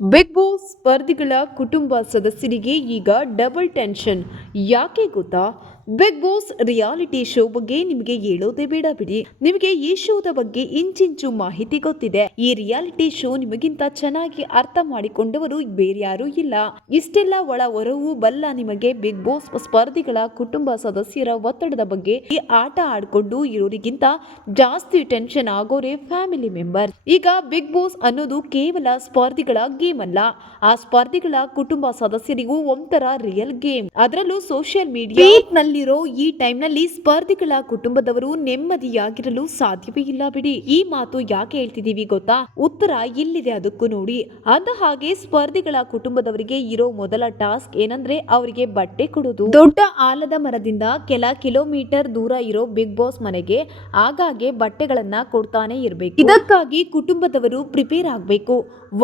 Big boss ಸ್ಪರ್ಧಿಗಳ ಕುಟುಂಬ ಸದಸ್ಯರಿಗೆ ಈಗ ಡಬಲ್ ಟೆನ್ಷನ್. ಯಾಕೆ ಗೊತ್ತಾ? ಬಿಗ್ ಬಾಸ್ ರಿಯಾಲಿಟಿ ಶೋ ಬಗ್ಗೆ ನಿಮಗೆ ಹೇಳೋದೇ ಬೇಡ ಬಿಡಿ. ನಿಮಗೆ ಈ ಶೋದ ಬಗ್ಗೆ ಇಂಚಿಂಚು ಮಾಹಿತಿ ಗೊತ್ತಿದೆ. ಈ ರಿಯಾಲಿಟಿ ಶೋ ನಿಮಗಿಂತ ಚೆನ್ನಾಗಿ ಅರ್ಥ ಮಾಡಿಕೊಂಡವರು ಬೇರೆ ಯಾರೂ ಇಲ್ಲ. ಇಷ್ಟೆಲ್ಲ ಒಳ ಹೊರವು ಬಲ್ಲ ನಿಮಗೆ ಬಿಗ್ ಬಾಸ್ ಸ್ಪರ್ಧಿಗಳ ಕುಟುಂಬ ಸದಸ್ಯರ ಒತ್ತಡದ ಬಗ್ಗೆ ಈ ಆಟ ಆಡ್ಕೊಂಡು ಇರೋರಿಗಿಂತ ಜಾಸ್ತಿ ಟೆನ್ಷನ್ ಆಗೋರೆ ಫ್ಯಾಮಿಲಿ ಮೆಂಬರ್ ಈಗ ಬಿಗ್ ಬಾಸ್ ಅನ್ನೋದು ಕೇವಲ ಸ್ಪರ್ಧಿಗಳ ಗೇಮ್ ಅಲ್ಲ. ಆ ಸ್ಪರ್ಧಿಗಳ ಕುಟುಂಬ ಸದಸ್ಯರಿಗೂ ಒಂಥರ ರಿಯಲ್ ಗೇಮ್ ಅದರಲ್ಲೂ ಸೋಷಿಯಲ್ ಮೀಡಿಯಾ ನಲ್ಲಿರೋ ಈ ಟೈಮ್ನಲ್ಲಿ ಸ್ಪರ್ಧಿಗಳ ಕುಟುಂಬದವರು ನೆಮ್ಮದಿಯಾಗಿರಲು ಸಾಧ್ಯವೇ ಇಲ್ಲ ಬಿಡಿ. ಈ ಮಾತು ಯಾಕೆ ಹೇಳ್ತಿದೀವಿ ಗೊತ್ತಾ? ಉತ್ತರ ಇಲ್ಲಿದೆ ಅದಕ್ಕೂ ನೋಡಿ. ಅಂದ ಹಾಗೆ ಸ್ಪರ್ಧಿಗಳ ಕುಟುಂಬದವರಿಗೆ ಇರೋ ಮೊದಲ ಟಾಸ್ಕ್ ಏನಂದ್ರೆ ಅವರಿಗೆ ಬಟ್ಟೆ ಕೊಡೋದು. ದೊಡ್ಡ ಆಲದ ಮರದಿಂದ ಕೆಲ ಕಿಲೋಮೀಟರ್ ದೂರ ಇರೋ ಬಿಗ್ ಬಾಸ್ ಮನೆಗೆ ಆಗಾಗ್ಗೆ ಬಟ್ಟೆಗಳನ್ನ ಕೊಡ್ತಾನೆ ಇರಬೇಕು. ಇದಕ್ಕಾಗಿ ಕುಟುಂಬದವರು ಪ್ರಿಪೇರ್ ಆಗಬೇಕು.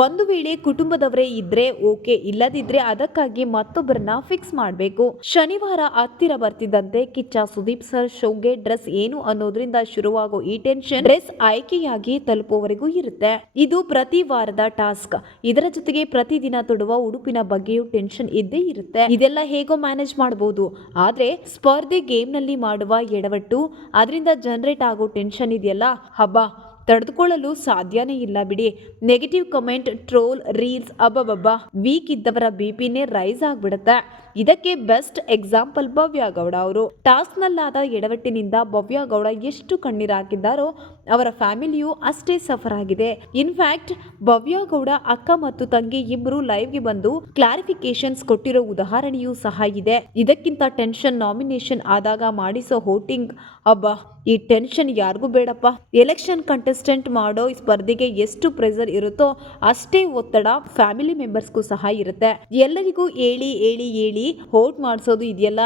ಒಂದು ವೇಳೆ ಕುಟುಂಬದವರೇ ಇದ್ರೆ ಓಕೆ, ಇಲ್ಲದಿದ್ರೆ ಅದಕ್ಕಾಗಿ ಮತ್ತೊಬ್ಬರನ್ನ ಫಿಕ್ಸ್ ಮಾಡಬೇಕು. ಶನಿವಾರ ಹತ್ತಿರ ಬರ್ತಿದ್ದಂತೆ ಕಿಚ್ಚ ಸುದೀಪ್ ಸರ್ ಶೋಗೆ ಡ್ರೆಸ್ ಏನು ಅನ್ನೋದ್ರಿಂದ ಶುರುವಾಗೋ ಈ ಟೆನ್ಷನ್ ಡ್ರೆಸ್ ಆಯ್ಕೆಯಾಗಿ ತಲುಪುವವರೆಗೂ ಇರುತ್ತೆ. ಇದು ಪ್ರತಿ ವಾರದ ಟಾಸ್ಕ್. ಇದರ ಜೊತೆಗೆ ಪ್ರತಿದಿನ ತೊಡುವ ಉಡುಪಿನ ಬಗ್ಗೆಯೂ ಟೆನ್ಷನ್ ಇದ್ದೇ ಇರುತ್ತೆ. ಇದೆಲ್ಲ ಹೇಗೋ ಮ್ಯಾನೇಜ್ ಮಾಡಬಹುದು ಆದ್ರೆ ಸ್ಪರ್ಧೆ ಗೇಮ್ನಲ್ಲಿ ಮಾಡುವ ಎಡವಟ್ಟು, ಅದರಿಂದ ಜನರೇಟ್ ಆಗೋ ಟೆನ್ಷನ್ ಇದೆಯಲ್ಲ? ಹಬ್ಬ ತಡೆದುಕೊಳ್ಳಲು ಸಾಧ್ಯನೇ ಇಲ್ಲ ಬಿಡಿ. ನೆಗೆಟಿವ್ ಕಮೆಂಟ್ ಟ್ರೋಲ್ ರೀಲ್ಸ್ ಅಬ್ಬಬ್ಬ ವೀಕ್ ಇದ್ದವರ ಬಿ ಪಿನೇ ರೈಸ್ ಆಗ್ಬಿಡುತ್ತೆ. ಇದಕ್ಕೆ ಬೆಸ್ಟ್ ಎಕ್ಸಾಂಪಲ್ ಭವ್ಯ ಗೌಡ ಅವರು. ಟಾಸ್ಕ್ನಲ್ಲಾದ ಎಡವಟ್ಟಿನಿಂದ ಭವ್ಯ ಗೌಡ ಎಷ್ಟು ಕಣ್ಣೀರು ಹಾಕಿದ್ದಾರೋ ಅವರ ಫ್ಯಾಮಿಲಿಯು ಅಷ್ಟೇ ಸಫರ್ ಆಗಿದೆ. ಇನ್ಫ್ಯಾಕ್ಟ್ ಭವ್ಯ ಗೌಡ, ಅಕ್ಕ ಮತ್ತು ತಂಗಿ ಇಬ್ಬರು ಲೈವ್ಗೆ ಬಂದು ಕ್ಲಾರಿಫಿಕೇಶನ್ಸ್ ಕೊಟ್ಟಿರೋ ಉದಾಹರಣೆಯೂ ಸಹ ಇದೆ. ಇದಕ್ಕಿಂತ ಟೆನ್ಷನ್ ನಾಮಿನೇಷನ್ ಆದಾಗ ಮಾಡಿಸೋ ಹೋಟಿಂಗ್ ಅಬ್ಬಾ, ಈ ಟೆನ್ಷನ್ ಯಾರಿಗೂ ಬೇಡಪ್ಪ. ಎಲೆಕ್ಷನ್ ಕಂಟೆಸ್ಟೆಂಟ್ ಮಾಡೋ ಸ್ಪರ್ಧೆಗೆ ಎಷ್ಟು ಪ್ರೆಸರ್ ಇರುತ್ತೋ ಅಷ್ಟೇ ಒತ್ತಡ ಫ್ಯಾಮಿಲಿ ಮೆಂಬರ್ಸ್ಗೂ ಸಹ ಇರುತ್ತೆ. ಎಲ್ಲರಿಗೂ ಹೇಳಿ ಹೇಳಿ ಹೇಳಿ ಹೋಟ್ ಮಾಡಿಸೋದು ಇದೆಯಲ್ಲ?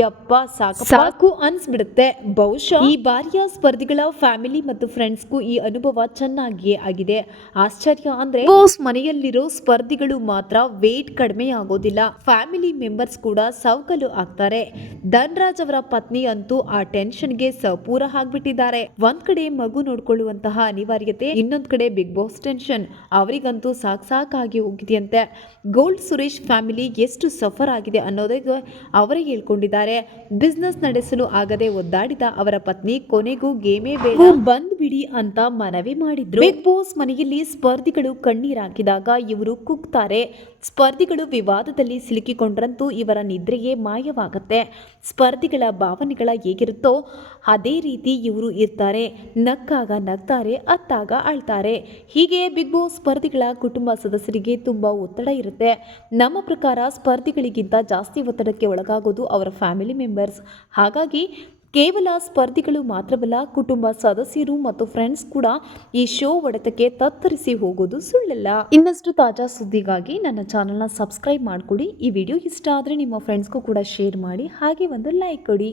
ಯಪ್ಪ ಸಾಕು ಸಾಕು ಅನ್ಸ್ಬಿಡುತ್ತೆ. ಬಹುಶಃ ಈ ಬಾರಿಯ ಸ್ಪರ್ಧಿಗಳ ಫ್ಯಾಮಿಲಿ ಮತ್ತು ಫ್ರೆಂಡ್ಸ್ಗೂ ಈ ಅನುಭವ ಚೆನ್ನಾಗಿಯೇ ಆಗಿದೆ. ಆಶ್ಚರ್ಯ ಅಂದ್ರೆ ಬೋಸ್ ಮನೆಯಲ್ಲಿರೋ ಸ್ಪರ್ಧಿಗಳು ಮಾತ್ರ ವೇಟ್ ಕಡಿಮೆ ಆಗೋದಿಲ್ಲ. ಫ್ಯಾಮಿಲಿ ಮೆಂಬರ್ಸ್ ಕೂಡ ಸವಕಲು ಆಗ್ತಾರೆ. ಧನ್ರಾಜ್ ಅವರ ಪತ್ನಿ ಅಂತೂ ಆ ಟೆನ್ಷನ್ಗೆ ಸಪೂರ ಆಗ್ಬಿಟ್ಟಿದ್ದಾರೆ. ಒಂದ್ ಕಡೆ ಮಗು ನೋಡ್ಕೊಳ್ಳುವಂತಹ ಅನಿವಾರ್ಯತೆ ಇನ್ನೊಂದ್ ಕಡೆ ಬಿಗ್ ಬಾಸ್ ಟೆನ್ಷನ್. ಅವರಿಗಂತೂ ಸಾಕ್ ಸಾಕಾಗಿ ಹೋಗಿದೆಯಂತೆ. ಗೋಲ್ಡ್ ಸುರೇಶ್ ಫ್ಯಾಮಿಲಿ ಎಷ್ಟು ಸಫರ್ ಆಗಿದೆ ಅನ್ನೋದಕ್ಕೆ ಅವರೇ ಹೇಳ್ಕೊಂಡಿದ್ದಾರೆ. ಬಿಸ್ನೆಸ್ ನಡೆಸಲು ಆಗದೆ ಒದ್ದಾಡಿದ ಅವರ ಪತ್ನಿ ಕೊನೆಗೂ ಗೇಮೇ ಬೇಡ. ಬಂದ್ ಬಿಡಿ ಅಂತ ಮನವಿ ಮಾಡಿದ್ರು. ಬಿಗ್ ಬಾಸ್ ಮನೆಯಲ್ಲಿ ಸ್ಪರ್ಧಿಗಳು ಕಣ್ಣೀರಾಕಿದಾಗ ಇವರು ಕುಗ್ತಾರೆ. ಸ್ಪರ್ಧಿಗಳು ವಿವಾದದಲ್ಲಿ ಸಿಲುಕಿಕೊಂಡ್ರಂತೂ ಇವರ ನಿದ್ರೆಯೇ ಮಾಯವಾಗುತ್ತೆ. ಸ್ಪರ್ಧಿಗಳ ಭಾವನೆಗಳ ಹೇಗಿರುತ್ತೋ ಅದೇ ರೀತಿ ಇವರು ಇರ್ತಾರೆ. ನಕ್ಕಾಗ ನಗ್ತಾರೆ ಅತ್ತಾಗ ಅಳ್ತಾರೆ. ಹೀಗೆ ಬಿಗ್ ಬಾಸ್ ಸ್ಪರ್ಧಿಗಳ ಕುಟುಂಬ ಸದಸ್ಯರಿಗೆ ತುಂಬ ಒತ್ತಡ ಇರುತ್ತೆ. ನಮ್ಮ ಪ್ರಕಾರ ಸ್ಪರ್ಧಿಗಳಿಗಿಂತ ಜಾಸ್ತಿ ಒತ್ತಡಕ್ಕೆ ಒಳಗಾಗೋದು ಅವರ ಫ್ಯಾಮಿಲಿ ಮೆಂಬರ್ಸ್ ಹಾಗಾಗಿ ಕೇವಲ ಸ್ಪರ್ಧಿಗಳು ಮಾತ್ರವಲ್ಲ, ಕುಟುಂಬ ಸದಸ್ಯರು ಮತ್ತು ಫ್ರೆಂಡ್ಸ್ ಕೂಡ ಈ ಶೋ ಒಡೆತಕ್ಕೆ ತತ್ತರಿಸಿ ಹೋಗೋದು ಸುಳ್ಳಲ್ಲ. ಇನ್ನಷ್ಟು ತಾಜಾ ಸುದ್ದಿಗಾಗಿ ನನ್ನ ಚಾನಲ್ನ ಸಬ್ಸ್ಕ್ರೈಬ್ ಮಾಡಿಕೊಡಿ. ಈ ವಿಡಿಯೋ ಇಷ್ಟ ಆದರೆ ನಿಮ್ಮ ಫ್ರೆಂಡ್ಸ್ಗೂ ಕೂಡ ಶೇರ್ ಮಾಡಿ, ಹಾಗೆ ಒಂದು ಲೈಕ್ ಕೊಡಿ.